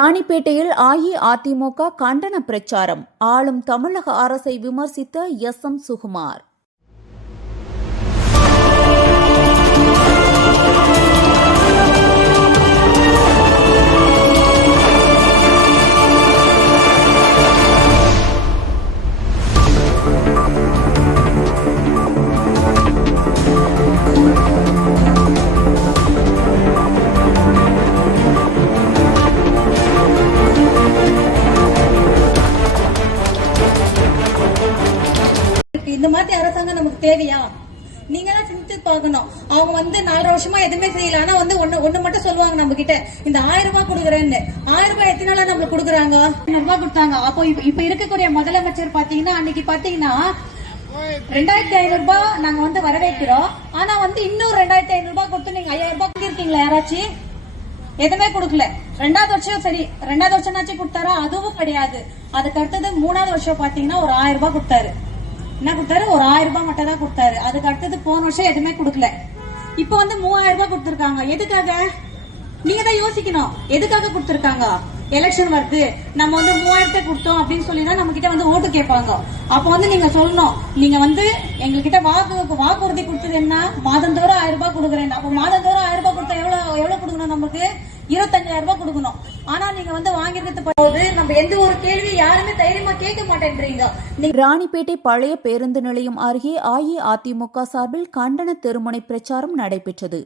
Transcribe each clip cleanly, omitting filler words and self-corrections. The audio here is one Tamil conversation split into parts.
ராணிப்பேட்டையில் அஇஅதிமுக கண்டன பிரச்சாரம். ஆளும் தமிழக அரசை விமர்சித்த எஸ்.எம். சுகுமார். இந்த மாதிரி அரசாங்கம் நமக்கு தேவையா? நீங்க தான் சிந்தித்து பார்க்கணும். அவங்க 4 வருஷமா எதுவுமே செய்யல. ஆனா ஒண்ணு மட்டும் சொல்லுவாங்க நம்ம கிட்ட, இந்த 1000 ரூபாய் கொடுக்குறேன்னு. 1000 ரூபாய் எத்தனை நாளா நம்மளுக்கு கொடுக்குறாங்க? 1000 ரூபாய் கொடுத்தாங்க. அப்போ இப்ப இருக்கக்கூடிய முதலமைச்சர் பாத்தீங்கன்னா, அன்னைக்கு பாத்தீங்கன்னா 2500 ரூபாய் நாங்க வரவேற்கிறோம். ஆனா இன்னும் 2500 ரூபாய் கொடுத்து நீங்க 5000 ரூபாய் கொடுத்திருக்கீங்களா? யாராச்சும் எதுவுமே கொடுக்கல. 2வது வருஷம் சரி, 2வது வருஷம்னாச்சும் கொடுத்தாரா? அதுவும் கிடையாது. அதுக்கு அடுத்தது 3வது வருஷம் பாத்தீங்கன்னா ஒரு 1000 ரூபாய் கொடுத்தாரு. என்ன கொடுத்தாரு? ஒரு 1000 ரூபாய் மட்டும் தான் கொடுத்தாரு. அதுக்கு அடுத்தது போன வருஷம் எதுவுமே கொடுக்கல. இப்ப 3000 ரூபாய் கொடுத்திருக்காங்க. எதுக்காக? நீங்க தான் யோசிக்கணும். எதுக்காக கொடுத்திருக்காங்க? எலெக்ஷன் வருது, நம்ம 3000 கொடுத்தோம் அப்படின்னு சொல்லிதான் நம்ம கிட்ட ஓட்டு கேட்பாங்க. அப்ப நீங்க சொல்லணும், நீங்க எங்ககிட்ட வாக்குறுதி கொடுத்தது என்ன? மாதந்தோறும் 1000 ரூபாய் கொடுக்குறேன். அப்ப மாதந்தோறும் 1000 ரூபாய் கொடுத்தா எவ்வளவு கொடுக்கணும்? நமக்கு 25000 ரூபாய் கொடுக்கணும். ஆனா நீங்க வாங்கிருக்கிறது போது நம்ம எந்த ஒரு கேள்வி யாருமே தைரியமா கேட்க மாட்டேன்றீங்க. ராணிப்பேட்டை பழைய பேருந்து நிலையம் அருகே அஇஅதிமுக சார்பில் கண்டன தெருமுனை பிரச்சாரம் நடைபெற்றது.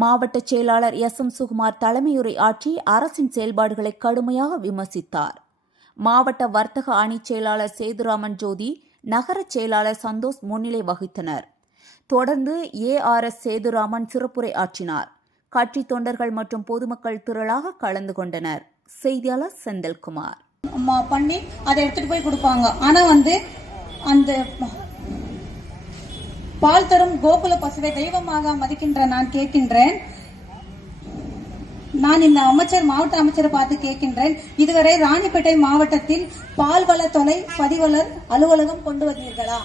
மாவட்ட செயலாளர் எஸ்.எம். சுகுமார் தலைமையுரை ஆற்றி அரசின் செயல்பாடுகளை கடுமையாக விமர்சித்தார். மாவட்ட வர்த்தக அணி செயலாளர் சேதுராமன் ஜோதி, நகர செயலாளர் சந்தோஷ் முன்னிலை வகித்தனர். தொடர்ந்து ARS சேதுராமன் சிறப்புரை ஆற்றினார். கட்சி தொண்டர்கள் மற்றும் பொதுமக்கள் திரளாக கலந்து கொண்டனர். செய்தியாளர் செந்தில்குமார். பண்ணி அதை எடுத்துட்டு போய் கொடுப்பாங்க. ஆனா அந்த பால் தரும் கோகுல பசுவை தெய்வமாக மதிக்கின்ற நான் கேட்கின்றேன். நான் இந்த மாவட்ட அமைச்சரை பார்த்து கேட்கின்றேன், இதுவரை ராணிப்பேட்டை மாவட்டத்தில் பால்வள தொலை பதிவலர் அலுவலகம் கொண்டு வந்தீர்களா?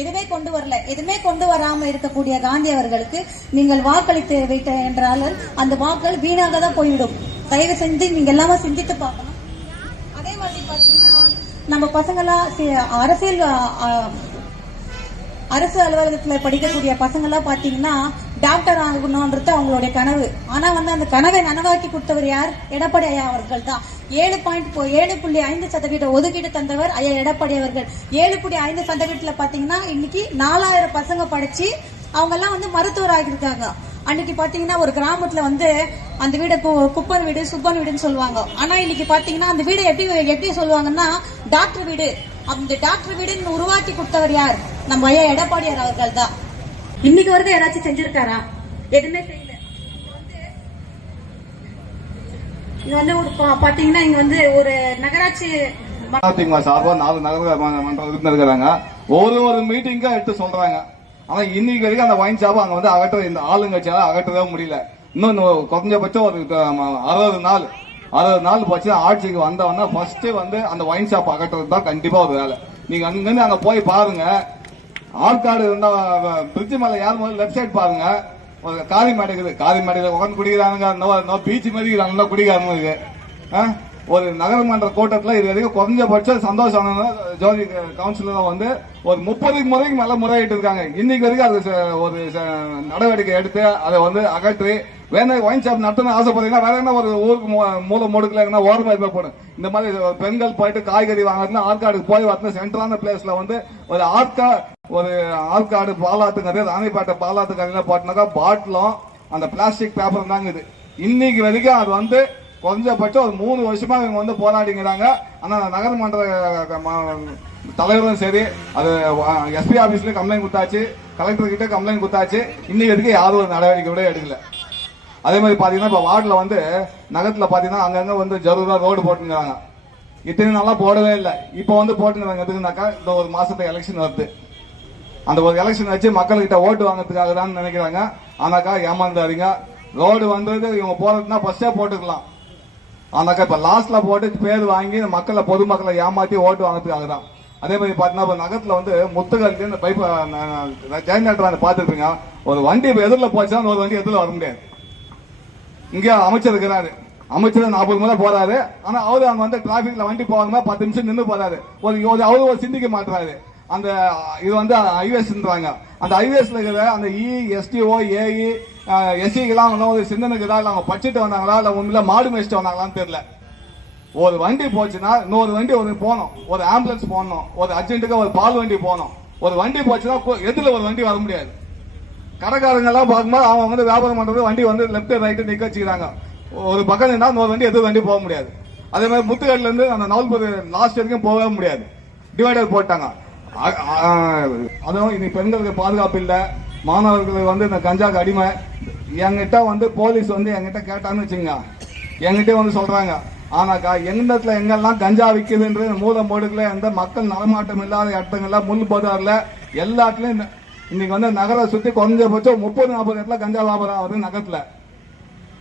எதுவுமே கொண்டு வரல. எதுவுமே கொண்டு வராம இருக்கக்கூடிய காந்தி அவர்களுக்கு நீங்கள் வாக்களித்து வைத்த என்றால் அந்த வாக்கள் வீணாக தான் போய்விடும். தயவு செஞ்சு நீங்க எல்லாமே சிந்தித்து பார்க்கணும். அதே மாதிரி பாத்தீங்கன்னா நம்ம பசங்களாம் அரசு அலுவலகத்துல படிக்கக்கூடிய பசங்களாம் பாத்தீங்கன்னா டாக்டர் ஆகணும்ன்றது அவங்களுடைய கனவு. ஆனா அந்த கனவை நனவாக்கி கொடுத்தவர் யார்? எடப்பாடி ஐயா அவர்கள் தான். 7.5% ஒதுக்கீடு தந்தவர் ஐயா எடப்பாடி அவர்கள். 7.5% பாத்தீங்கன்னா இன்னைக்கு 4000 பசங்க படிச்சு அவங்க எல்லாம் மருத்துவர் ஆகியிருக்காங்க. அன்னைக்கு பாத்தீங்கன்னா ஒரு கிராமத்துல அந்த வீடு குப்பன் வீடு சுப்பன் வீடுன்னு சொல்லுவாங்க. ஆனா இன்னைக்கு பாத்தீங்கன்னா அந்த வீடு எப்படி சொல்லுவாங்கன்னா டாக்டர் வீடு. அந்த டாக்டர் வீடுன்னு உருவாக்கி கொடுத்தவர் யார்? நம்ம ஐயா எடப்பாடியார் அவர்கள் தான். இன்னைக்கு வரைக்கும் யாராச்சும் செஞ்சிருக்காரா? எதுவுமே செய்யல. இங்க பாத்தீங்கன்னா இங்க ஒரு நகராட்சி சார்பா 4 நகரமன்ற உறுப்பினர் இருக்கிறாங்க. ஒரு மீட்டிங்கா எடுத்து சொல்றாங்க. ஆனா இன்னைக்கு வரைக்கும் அந்த வைன் ஷாப் அங்க அகற்ற இந்த ஆளுங்கட்சியால அகற்றவே முடியல. இன்னும் குறைஞ்சபட்சம் ஒரு 60 நாள் போச்சு. ஆட்சிக்கு வந்தவன்னா ஃபர்ஸ்ட் அந்த வைன் ஷாப் அகற்றுறது தான் கண்டிப்பா ஒரு வேலை. நீங்க அங்க போய் பாருங்க. ஆற்காடு இருந்தா பிரிட்ஜ் மேல யாரும் முதல்ல லெப்ட் சைட் பாருங்க. ஒரு காரி மேடைக்குது. காரி மேடையில உட்காந்து குடிக்கிறாங்க. பீச் மாதிரி குடிக்காரங்க. ஒரு நகரமன்ற கூட்டத்தில் இது வரைக்கும் குறைஞ்சபட்சம் சந்தோஷம் ஜோதி கவுன்சிலர் ஒரு 30 முறைக்கு மேல முறையிட்டு இருக்காங்க. இன்னைக்கு வரைக்கும் அது ஒரு நடவடிக்கை எடுத்து அதை அகற்றி வேணா ஒயின் ஷாப் நடத்தணும் ஆசைப்படுறீங்கன்னா வேற என்ன ஒரு ஊருக்கு மூலம் முடுக்கல ஓரமா இருப்ப போடும். இந்த மாதிரி பெண்கள் போயிட்டு காய்கறி வாங்குறதுனா ஆற்காடுக்கு போய் வரணும். சென்ட்ரான பிளேஸ்ல ஒரு ஆற்காடு பாலாத்துக்கறி ராணிப்பேட்டை பாலாத்துக்கறியில போட்டினாக்கா பாட்டிலும் அந்த பிளாஸ்டிக் பேப்பர் தாங்க இது. இன்னைக்கு வரைக்கும் அது குறைஞ்சபட்சம் ஒரு 3 வருஷமா இவங்க போராடிங்கிறாங்க. ஆனா நகரமன்ற தலைவரும் சரி, அது எஸ்பி ஆபீஸ்ல கம்ப்ளைண்ட் கொடுத்தாச்சு, கலெக்டர் கிட்ட கம்ப்ளைண்ட் கொடுத்தாச்சு. இன்னைக்கு வரைக்கும் யாரும் ஒரு நடவடிக்கை கூட எடுக்கல. அதே மாதிரி பாத்தீங்கன்னா இப்ப வார்டுல நகரத்துல பாத்தீங்கன்னா அங்கங்க ஜரூரா ரோடு போட்டுங்கிறாங்க. இத்தனை நாளா போடவே இல்லை. இப்ப போட்டுங்கிறாங்க. எதுக்குனாக்கா இந்த ஒரு மாசத்துக்கு எலெக்ஷன் வருது. அந்த ஒரு எலெக்ஷன் வச்சு மக்கள் கிட்ட ஓட்டு வாங்கறதுக்காக தான் நினைக்கிறாங்க. ஆனாக்கா ஏமாந்தாருங்க. ரோடு இவங்க போறதுன்னா ஃபர்ஸ்டே போட்டுக்கலாம். ஆனாக்கா இப்ப லாஸ்ட்ல போட்டு பேர் வாங்கி பொதுமக்களை ஏமாத்தி ஓட்டு வாங்கறதுக்காக தான். அதே மாதிரி பாத்தீங்கன்னா நகரத்துல முத்துகருக்கு இந்த பைப் ஜெயநேட்டர் பாத்துருப்பீங்க. ஒரு வண்டி எதிரில் போச்சா ஒரு வண்டி எதிரில் வர முடியாது. இங்க அமைச்சர் இருக்கிறாரு. அமைச்சர் 40 முறை போறாரு. ஆனா அவரு அங்க வந்து டிராபிக்ல வண்டி போவாங்க 10 நிமிஷம் நின்று போறாரு. அவரு ஒரு சிந்திக்க மாட்டாரு. அந்த இது வந்து ஐவேஸ்ன்றாங்க. அந்த ஐவேஸ்ல இருக்கிற அந்த எஸ்டிஓ ஏஇ எஸ்சிக்கெல்லாம் ஒரு சிந்தனைக்குதா இல்ல அவங்க படிச்சுட்டு வந்தாங்களா இல்ல உண்மையில மாடு மேய்ச்சிட்டு வந்தாங்களான்னு தெரியல. ஒரு வண்டி போச்சுன்னா இன்னொரு வண்டி ஒரு போகணும், ஒரு ஆம்புலன்ஸ் போகணும், ஒரு அர்ஜென்ட்டுக்கு ஒரு பால் வண்டி போகணும். ஒரு வண்டி போச்சுன்னா எதுல ஒரு வண்டி வர முடியாது. கடைக்காரங்க எல்லாம் பார்க்கும்போது அவங்க வந்து வியாபாரம் பண்றது வண்டி வந்து லெப்ட் ரைட்டு நிக்க வச்சுக்கிறாங்க. ஒரு பக்கம் நின்னா இன்னொரு வண்டி எது வண்டி போக முடியாது. அதே மாதிரி முத்துக்கல்ல இருந்து அந்த நவல்புரி லாஸ்ட் வரைக்கும் போகவே முடியாது. டிவைடர் போட்டாங்க. அதுவும் இன்னைக்கு பெண்களுக்கு பாதுகாப்பு இல்ல, மாணவர்களுக்கு வந்து இந்த கஞ்சாக்கு அடிமை. என்கிட்ட வந்து போலீஸ் வந்து என்கிட்ட கேட்டான்னு வச்சுங்க, என்கிட்ட வந்து சொல்றாங்க, ஆனாக்கா எங்கத்துல எங்கெல்லாம் கஞ்சா விற்குதுன்றது மூலம் போடுக்கல, எந்த மக்கள் நடமாட்டம் இல்லாத இடத்துங்கள்ல முள் போதார்ல எல்லாத்துலயும் இன்னைக்கு வந்து நகரை சுத்தி குறைஞ்சபட்சம் 30-40 இடத்துல கஞ்சா வியாபாரம் ஆகுது நகரத்துல.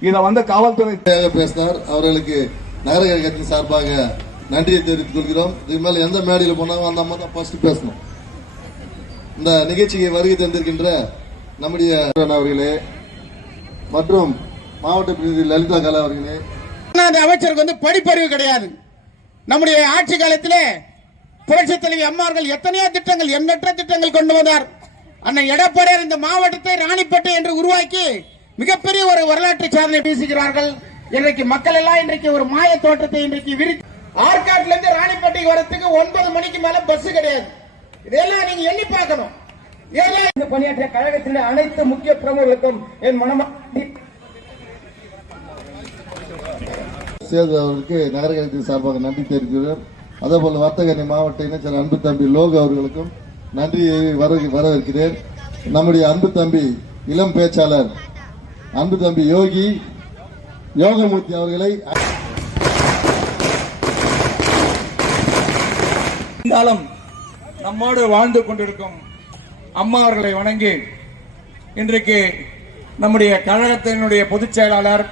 இத வந்து காவல்துறை பேசினார். அவர்களுக்கு நகர கழகத்தின் சார்பாக நன்றியை தெரிவித்துக் கொள்கிறோம். இதுக்கு மேல எந்த மேடையில் போனாலும் அந்த அம்மா தான் ஃபர்ஸ்ட் பேசணும். இந்த நிகழ்ச்சிக்கு வருகை தந்திருக்கின்ற நம்முடைய அவர்களே மற்றும் மாவட்ட பிரதிநிதி லலிதா கலா அவர்களே. அமைச்சருக்கு வந்து படிப்பறிவு கிடையாது. நம்முடைய ஆட்சி காலத்திலே புரட்சித் தலைவி அம்மார்கள் எத்தனையோ திட்டங்கள், எண்ணற்ற திட்டங்கள் கொண்டு வந்தார். அண்ணன் எடப்பாடியார் இந்த மாவட்டத்தை ராணிப்பேட்டை என்று உருவாக்கி மிகப்பெரிய ஒரு வரலாற்று சாதனை பேசுகிறார்கள். இன்றைக்கு மக்கள் எல்லாம் இன்றைக்கு ஒரு மாய தோட்டத்தை இன்றைக்கு ஆற்காட்டில இருந்து ராணிப்பேட்டைக்கு வரத்துக்கு 9 மணிக்கு மேல பஸ் கிடையாது. இதெல்லாம் நீங்க எண்ணி பார்க்கணும். இதெல்லாம் பணியாற்றிய கழகத்தின் அனைத்து முக்கிய பிரமுகர்களுக்கும் என் மனமார்ந்த சேது அவர்களுக்கு நகர கழகத்தின் சார்பாக நன்றி தெரிவிக்கிறோம். அதே போல வர்த்தக மாவட்ட இணைச்சர் அன்பு தம்பி லோகு அவர்களுக்கும் நன்றியை வரவேற்கிறேன். நம்முடைய அன்பு தம்பி இளம் பேச்சாளர் அன்பு தம்பி யோகமூர்த்தி அவர்களை இருந்தாலும் நம்மோடு வாழ்ந்து கொண்டிருக்கும் அம்மா அவர்களை வணங்கி இன்றைக்கு நம்முடைய கழகத்தினுடைய பொதுச் செயலாளர்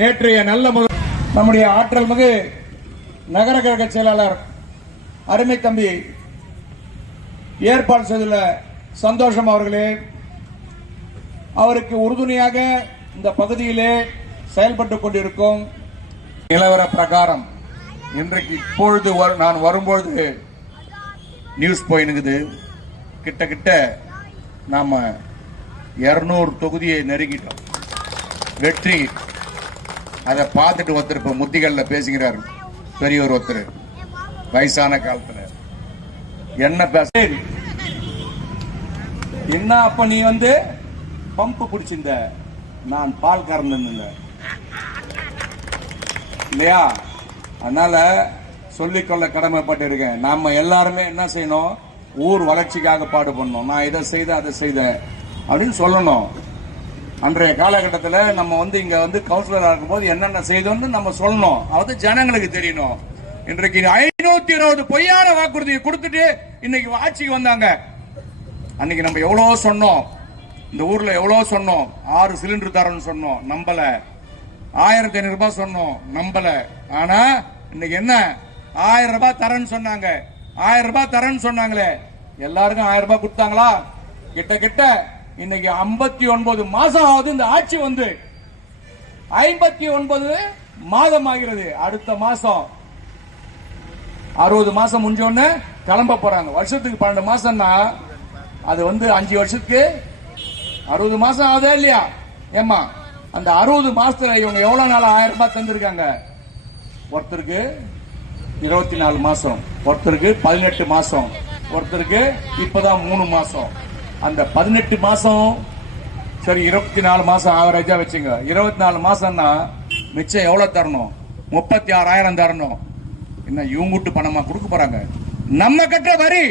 நேற்றைய நல்ல நம்முடைய ஆற்றல் மிகு நகர கழக செயலாளர் அருமை தம்பி ஏற்பாடு செய்துள்ள சந்தோஷம் அவர்களே, அவருக்கு உறுதுணையாக இந்த பகுதியிலே செயல்பட்டுக் கொண்டிருக்கும் நிலவர பிரகாரம் இன்றைக்கு இப்பொழுது நான் வரும்பொழுது நியூஸ் போயினுக்குது. கிட்ட நாம 200 தொகுதியை நெருங்கிட்டோம். வெற்றி அதை பார்த்துட்டு ஒருத்தர் இப்ப முத்திகள்ல பேசுகிறார், பெரியவர் ஒருத்தர் வயசான காலத்துல என்ன பேச என்ன. அப்ப நீ வந்து பம்பு பிடிச்சிருந்த, நான் பால் கறந்து இல்லையா? அதனால சொல்லிக்கொள்ள கடமைப்பட்டு இருக்கேன். நாம எல்லாருமே என்ன செய்யணும், ஊர் வளர்ச்சிக்காக பாடுபடணும். நான் இதை செய்த அதை செய்த அப்படின்னு சொல்லணும். அன்றைய காலகட்டத்தில் நம்ம வந்து இங்க வந்து கவுன்சிலரா இருக்கும்போது என்னென்ன செய்தோம்னு நம்ம சொல்லணும். அது ஜனங்களுக்கு தெரியணும். இன்றைக்கு 520 பொய்யான வாக்குறுதியை கொடுத்துட்டு இன்னைக்கு ஆட்சிக்கு வந்தாங்க. அன்னைக்கு நம்ம எவ்வளவு சொன்னோம், இந்த ஊர்ல எவ்வளவு சொன்னோம். 6 சிலிண்டர் தரேன்னு சொன்னோம், நம்பல. 1500 ரூபாய் சொன்னோம், நம்பல. ஆனா இன்னைக்கு என்ன, 1000 ரூபாய் தரேன்னு சொன்னாங்க. 1000 ரூபாய் தரேன்னு சொன்னாங்களே, எல்லாருக்கும் 1000 ரூபாய் கொடுத்தாங்களா? கிட்ட இன்னைக்கு 59 மாசம் ஆகுது இந்த ஆட்சி வந்து. 59 மாதம் ஆகிறது. அடுத்த மாசம் 60 மாசம் முடிஞ்சோன்னு கிளம்ப போறாங்க. வருஷத்துக்கு 12 மாசம்னா அது வந்து 5 வருஷத்துக்கு 60 மாசம் ஆகுதா இல்லையா? ஏமா அந்த 60 மாசத்துல இவங்க எவ்வளவு நாள் 1000 ரூபாய் தந்திருக்காங்க? ஒருத்தருக்கு 24 மாசம், ஒருத்தருக்கு 18 மாசம், ஒருத்தருக்கு இப்பதான் 3 மாசம். அந்த 18 மாசம் சரி, 24 மாசம் ஆவரேஜா வச்சுங்க. 24 மாசம்னா மிச்சம் எவ்வளவு தரணும்? 36,000 தரணும். என்ன இவங்க வீட்டு பணமா கொடுக்க போறாங்க? நம்ம கட்டுற வரி,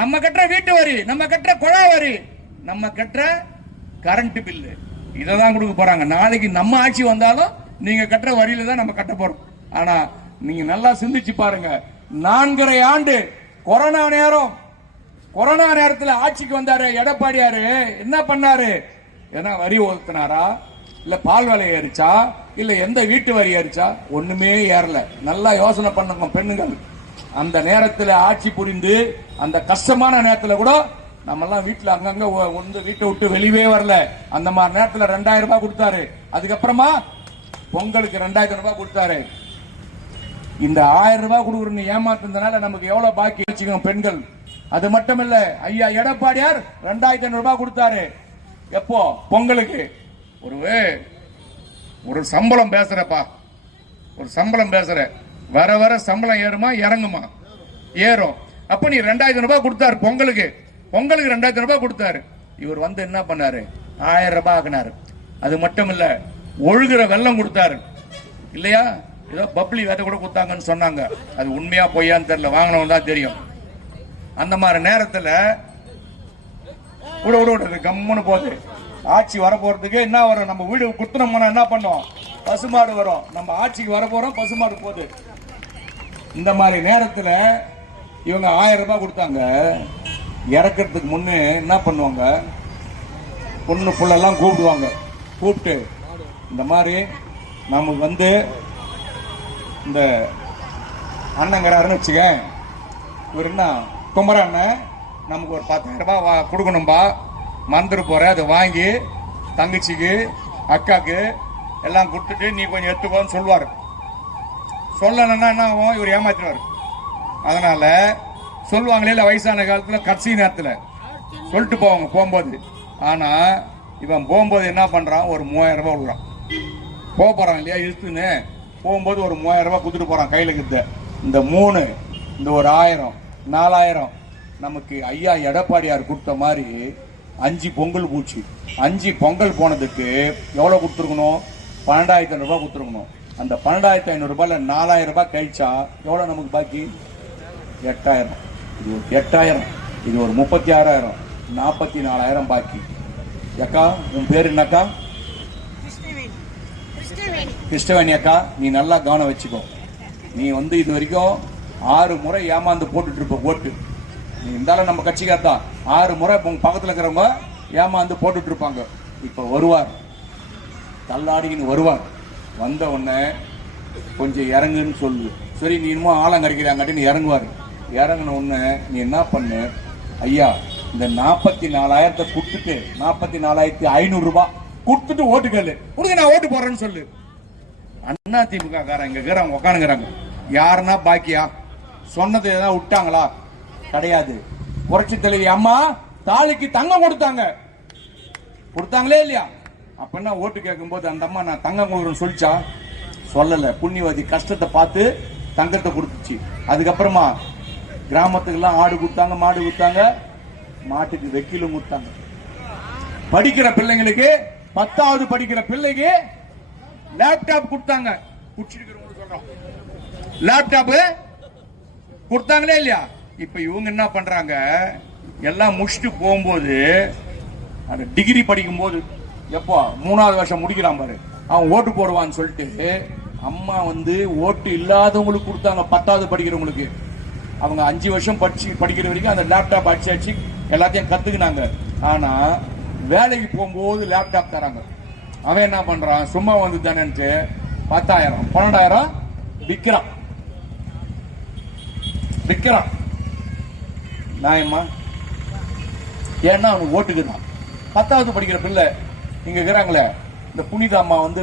நம்ம கட்டுற வீட்டு வரி, நம்ம கட்டுற குழா வரி, நம்ம கட்டுற கரண்ட் பில்லு, இததான் கொடுக்க போறாங்க. நாளைக்கு நம்ம ஆட்சி வந்தாலும் நீங்க கட்டுற வரியில தான் நம்ம கட்ட போறோம். ஆனா நீங்க நல்லா சிந்திச்சு பாருங்க. 4.5 ஆண்டு கொரோனா நேரம், கொரோனா நேரத்தில் ஆட்சிக்கு வந்தாரு எடப்பாடியாரு. என்ன பண்ணாரு? ஏன்னா வரி ஒதுக்கினாரா, இல்ல பால் விலை ஏறிச்சா, இல்ல எந்த வீட்டு வரி ஏறிச்சா? ஒண்ணுமே ஏறல. நல்லா யோசனை பண்ணுங்க பெண்ணுங்கள். அந்த நேரத்தில் ஆட்சி புரிந்து அந்த கஷ்டமான நேரத்தில் கூட நம்ம எல்லாம் வீட்டுல அங்கங்க வந்து வீட்டை விட்டு வெளியே வரல. அந்த மாதிரி நேரத்தில் 2000 ரூபாய் கொடுத்தாரு. அதுக்கப்புறமா பொங்கலுக்கு 2000 ரூபாய் கொடுத்தாரு. இந்த 1000 ரூபாய் கொடுக்குறன்னு ஏமாத்துறதுனால நமக்கு எவ்வளவு பாக்கி வச்சுக்கணும் பெண்கள். அது மட்டும் இல்ல, ஐயா எடப்பாடியார் 2500 ரூபாய் கொடுத்தாரு. எப்போ? பொங்கலுக்கு. ஒரு சம்பளம் பேசுறப்பா, ஒரு சம்பளம் பேசுற, வர வர சம்பளம் ஏறுமா இறங்குமா? ஏறும். அப்ப நீ 2000 ரூபாய் கொடுத்தாரு பொங்கலுக்கு. பொங்கலுக்கு 2000 ரூபாய் கொடுத்தாரு. இவர் வந்து என்ன பண்ணாரு? 1000 ரூபாய் ஆக்கினாரு. அது மட்டும் இல்ல, ஒழுகுற வெள்ளம் கொடுத்தாரு இல்லையா? ஏதோ பப்ளி விதை கூட கொடுத்தாங்கன்னு சொன்னாங்க. அது உண்மையா பொய்யான்னு தெரியல, வாங்கினவங்க தான் தெரியும். அந்த மாதிரி நேரத்தில் கம்முன்னு போகுது. ஆட்சி வர போறதுக்கு என்ன வரும்? நம்ம வீடு குத்துனோம்னா என்ன பண்ணோம்? பசுமாடு வரும். நம்ம ஆட்சிக்கு வர போறோம், பசுமாடு போகுது. இந்த மாதிரி நேரத்தில் இவங்க 1000 ரூபாய் கொடுத்தாங்க. இறக்கிறதுக்கு முன்னே என்ன பண்ணுவாங்க? பொண்ணு புள்ளெல்லாம் கூப்பிடுவாங்க. கூப்பிட்டு இந்த மாதிரி நமக்கு வந்து இந்த அண்ணங்கிறாருன்னு வச்சுக்க, இவர் என்ன குமர அண்ணன் நமக்கு ஒரு 10,000 ரூபாய் கொடுக்கணும்பா, மறந்துட்டு போற, அதை வாங்கி தங்கச்சிக்கு அக்காக்கு எல்லாம் கொடுத்துட்டு நீ கொஞ்சம் எடுத்துக்கோன்னு சொல்லுவார். சொல்லணும்னா என்ன ஆகும்? இவர் ஏமாத்திடுவார். அதனால சொல்லுவாங்களே இல்ல, வயசான காலத்துல கடைசி நேரத்தில் சொல்லிட்டு போவாங்க போகும்போது. ஆனா இவன் போகும்போது என்ன பண்றான்? ஒரு 3000 ரூபாய் விடுறான். போறான் இல்லையா, இழுத்துன்னு போகும்போது ஒரு 3000 ரூபாய் கொடுத்துட்டு போறான் கையில கிட்ட. இந்த 3, இந்த ஒரு 1000, 4000 நமக்கு ஐயா எடப்பாடியார் கொடுத்த மாதிரி 5 பொங்கல் பூச்சி. 5 பொங்கல் போனதுக்கு எவ்வளவு கொடுத்துருக்கணும்? 12,500 ரூபாய் கொடுத்துருக்கணும். அந்த 12,500 ரூபாயில 4000 ரூபாய் கழிச்சா எவ்வளவு நமக்கு பாக்கி? 8000. இது 8000, இது ஒரு 36,000, 44,000 பாக்கி. அக்கா, உன் பேரு என்னக்கா? கிருஷ்ணவேணி அக்கா. நீ நல்லா கவனம் வச்சுக்கோ. நீ வந்து இது வரைக்கும் 6 முறை ஏமாந்து போட்டுட்டு இருப்ப ஓட்டு. நீ இருந்தாலும் நம்ம கட்சிக்காரா 6 முறை உங்க பக்கத்துல இருக்கிறவங்க ஏமாந்து போட்டுட்டு இருப்பாங்க. இப்ப வருவார், தள்ளாடின்னு வருவார். வந்த உடனே கொஞ்சம் இறங்குன்னு சொல்லு. சரி, நீ இன்னும் ஆழம் கிடைக்கிறாங்கட்டு நீ இறங்குவாரு. இறங்கின உடனே நீ என்ன பண்ணு? ஐயா, இந்த 44,000 கொடுத்துட்டு 44,500 ரூபாய் கொடுத்துட்டு ஓட்டு கேளு. உனக்கு நான் ஓட்டு போறேன்னு சொல்லு. அண்ணா திமுக காரங்க அவங்க உட்காந்துக்கிறாங்க. யாருன்னா பாக்கியா? சொன்னது ஏதாவது விட்டாங்களா? கிடையாது. புரட்சி தலைவி அம்மா தாலிக்கு தங்கம் கொடுத்தாங்களே இல்லையா? அப்ப என்ன ஓட்டு கேட்கும் போது அந்த அம்மா நான் தங்கம் கொடுக்குறேன்னு சொல்லிச்சா? சொல்லல. புண்ணியவாதி கஷ்டத்தை பார்த்து தங்கத்தை கொடுத்துச்சு. அதுக்கப்புறமா கிராமத்துக்கு எல்லாம் ஆடு கொடுத்தாங்க, மாடு கொடுத்தாங்க, மாட்டுக்கு வெக்கிலும் கொடுத்தாங்க. படிக்கிற பிள்ளைங்களுக்கு 10வது படிக்கிற பிள்ளைக்கு லேப்டாப் கொடுத்தாங்க. லேப்டாப் கொடுத்தாங்களே இல்லையா? இப்ப இவங்க என்ன பண்றாங்க? எல்லாம் முடிச்சுட்டு போகும்போது அந்த டிகிரி படிக்கும் போது, எப்போ 3வது வருஷம் முடிக்கிறான் பாரு, அவன் ஓட்டு போடுவான்னு சொல்லிட்டு அம்மா வந்து ஓட்டு இல்லாதவங்களுக்கு கொடுத்தாங்க. 10வது படிக்கிறவங்களுக்கு அவங்க 5 வருஷம் படிக்கிற வரைக்கும் அந்த லேப்டாப் அடிச்சு எல்லாத்தையும் கத்துக்கினாங்க. ஆனா வேலைக்கு போகும்போது லேப்டாப் தராங்க. அவன் என்ன பண்றான்? சும்மா வந்து தானே 10,000 12,000 விற்கிறான். நியாயமா? ஏன்னா அவனுக்கு ஓட்டுக்குதான். 10வது படிக்கிற பிள்ளை இங்க இருக்கிறாங்களே, இந்த புனித அம்மா வந்து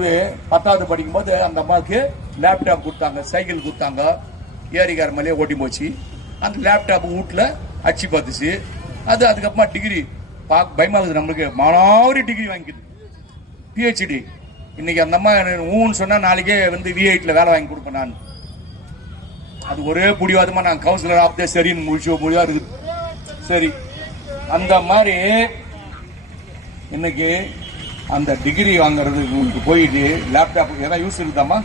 10வது படிக்கும் போது அந்த அம்மாவுக்கு லேப்டாப் கொடுத்தாங்க, சைக்கிள் கொடுத்தாங்க. ஏரிக்கார மேலேயே ஓட்டி போச்சு. அந்த லேப்டாப் வீட்டுல அச்சு பார்த்துச்சு. அதுக்கப்புறமா டிகிரி பயமா இருக்குது நம்மளுக்கு. மாணவரி டிகிரி வாங்கிக்குது, பிஹெச்டி. இன்னைக்கு அந்த அம்மா ஊன்னு சொன்னா நாளைக்கே வந்து V8ல வேலை வாங்கி கொடுப்பேன் நான். அது ஒரே புடிவாதமா நான் கவுன்சிலர் ஆஃப் த சரின்னு முடிவா இருக்குது. சரி, அந்த மாதிரி இன்னைக்கு அந்த டிகிரி வாங்குறது போயிட்டு லேப்டாப் ஏதாவது யூஸ் இருக்குதாமா?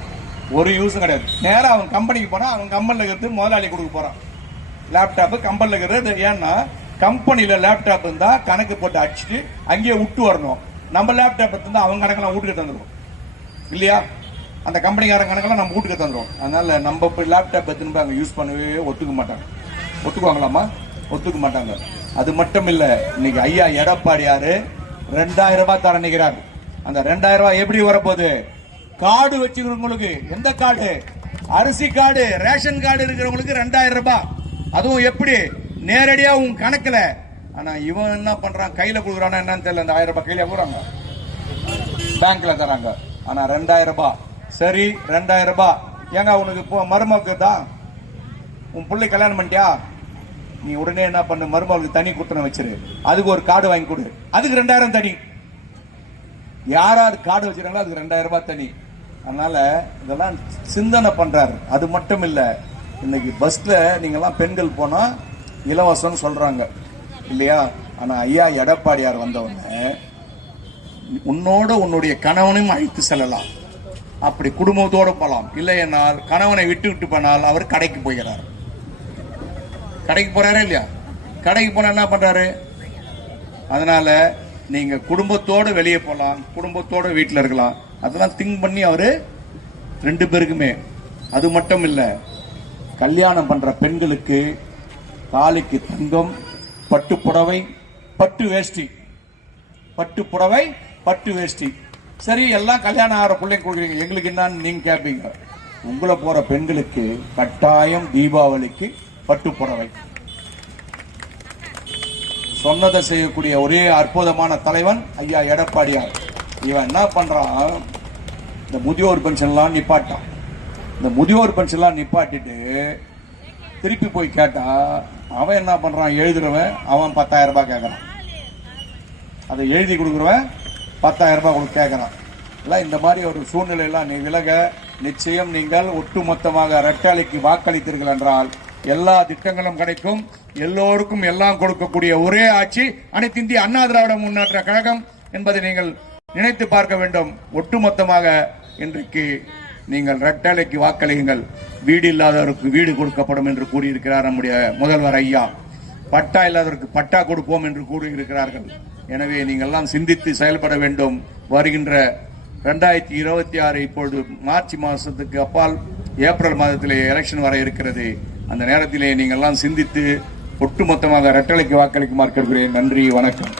ஒரு யூஸும் கிடையாது. நேரம் அவன் கம்பெனிக்கு போனா அவன் கம்பெனில இருக்கிறது முதலாளி கொடுக்க போறான். லேப்டாப் கம்பெனில இருக்கிறது. ஏன்னா கம்பெனில லேப்டாப் இருந்தா கணக்கு போட்டு அடிச்சுட்டு அங்கேயே விட்டு வரணும். நம்ம லேப்டாப் இருந்தா அவங்க கணக்கெல்லாம் வீட்டுக்கு தந்துடும் இல்லையா? அந்த கம்பெனிக்காரன் கணக்கெல்லாம் நம்ம வீட்டுக்கு தந்துடும். அதனால நம்ம லேப்டாப் எடுத்துன்னு அங்க யூஸ் பண்ணவே ஒத்துக்க மாட்டாங்க. ஒத்துக்குவாங்களாமா? ஒத்துக்க மாட்டாங்க. அது மட்டும் இல்ல, இன்னைக்கு ஐயா எடப்பாடியாரு 2000 ரூபாய் தர நினைக்கிறார். அந்த 2000 ரூபாய் எப்படி வரப்போகுது? கார்டு வச்சுக்கிறவங்களுக்கு. எந்த கார்டு? அரிசி கார்டு, ரேஷன் கார்டு இருக்கிறவங்களுக்கு 2000 ரூபாய். அதுவும் எப்படி? நேரடியா உங்க கணக்குல. ஆனா இவன் என்ன பண்றான்? கையில கொடுக்குறானா என்னன்னு தெரியல. அந்த 1000 ரூபாய் கையில கொடுக்குறாங்க, பேங்க்ல தராங்க. ஆனா 2000 ரூபாய் சரி 2000 ரூபாய். ஏங்க உனக்கு இப்போ மருமக்கு தான் உன் பிள்ளை கல்யாணம் பண்ணிட்டியா, நீ உடனே என்ன பண்ணு, மருமகளுக்கு தனி குத்தனை வச்சிரு, அதுக்கு ஒரு கார்டு வாங்கி கொடு, அதுக்கு 2000 தனி. யாராவது கார்டு வச்சிருக்காங்களோ அதுக்கு 2000 ரூபாய் தனி. அதனால இதெல்லாம் சிந்தனை பண்றாரு. அது மட்டும் இல்ல, இன்னைக்கு பஸ்ல நீங்க எல்லாம் பெண்கள் போனா இலவசம் சொல்றாங்க இல்லையா? ஆனா ஐயா எடப்பாடியார் வந்தவங்க உன்னோட உன்னுடைய கணவனையும் அழைத்து செல்லலாம், அப்படி குடும்பத்தோடு போலாம். இல்லை என்னால் கணவனை விட்டு போனால் அவர் கடைக்கு போகிறார். கடைக்கு போறாரா இல்லையா? கடைக்கு போனா என்ன பண்றாரு? அதனால நீங்க குடும்பத்தோடு வெளியே போலாம், குடும்பத்தோடு வீட்டில் இருக்கலாம். அதெல்லாம் திங்க் பண்ணி அவரு 2 பேருக்குமே. அது மட்டும் இல்ல, கல்யாணம் பண்ற பெண்களுக்கு தாலிக்கு தங்கம், பட்டு புடவை, பட்டு வேஷ்டி, பட்டு புடவை, பட்டு வேஷ்டி. சரி, எல்லாம் கல்யாணம் ஆகிற பிள்ளைங்க கொடுக்குறீங்க, எங்களுக்கு என்னன்னு நீங்க கேட்பீங்க. உங்களை போற பெண்களுக்கு கட்டாயம் தீபாவளிக்கு பட்டு புடவை. சொன்னதை செய்யக்கூடிய ஒரே அற்புதமான தலைவன் ஐயா எடப்பாடியார். இவன் என்ன பண்றான், இந்த முதியோர் பென்ஷன்லாம் நிப்பாட்டான். இந்த முதியோர் பென்ஷன்லாம் நிப்பாட்டிட்டு திருப்பி போய் கேட்டா அவன் என்ன பண்றான், எழுதுறவன் அவன் 10,000 ரூபாய் கேட்கறான், அதை எழுதி கொடுக்குறவன் 10,000 ரூபாய் கொடுத்து கேட்கறான். இந்த மாதிரி ஒரு சூழ்நிலையெல்லாம் நீ விலக. நிச்சயம் நீங்கள் ஒட்டுமொத்தமாக ரெட்டாளிக்கு வாக்களித்தீர்கள் என்றால் எல்லா திட்டங்களும் கிடைக்கும், எல்லோருக்கும் எல்லாம் கொடுக்கக்கூடிய ஒரே ஆட்சி அனைத்து இந்திய அண்ணா திராவிட முன்னேற்ற கழகம் என்பதை நீங்கள் நினைத்து பார்க்க வேண்டும். ஒட்டுமொத்தமாக இன்றைக்கு நீங்கள் ரெட்டாலைக்கு வாக்களியுங்கள். வீடு இல்லாதவருக்கு வீடு கொடுக்கப்படும் என்று கூறியிருக்கிறார் நம்முடைய முதல்வர் ஐயா. பட்டா இல்லாதவருக்கு பட்டா கொடுப்போம் என்று கூறியிருக்கிறார்கள். எனவே நீங்கள் எல்லாம் சிந்தித்து செயல்பட வேண்டும். வருகின்ற 2026 இப்பொழுது மார்ச் மாதத்துக்கு அப்பால் ஏப்ரல் மாதத்திலே எலெக்ஷன் வர இருக்கிறது. அந்த நேரத்திலே நீங்கள் எல்லாம் சிந்தித்து ஒட்டுமொத்தமாக ரெட்டலைக்கு வாக்களிக்குமாறு கேட்கிறேன். நன்றி, வணக்கம்.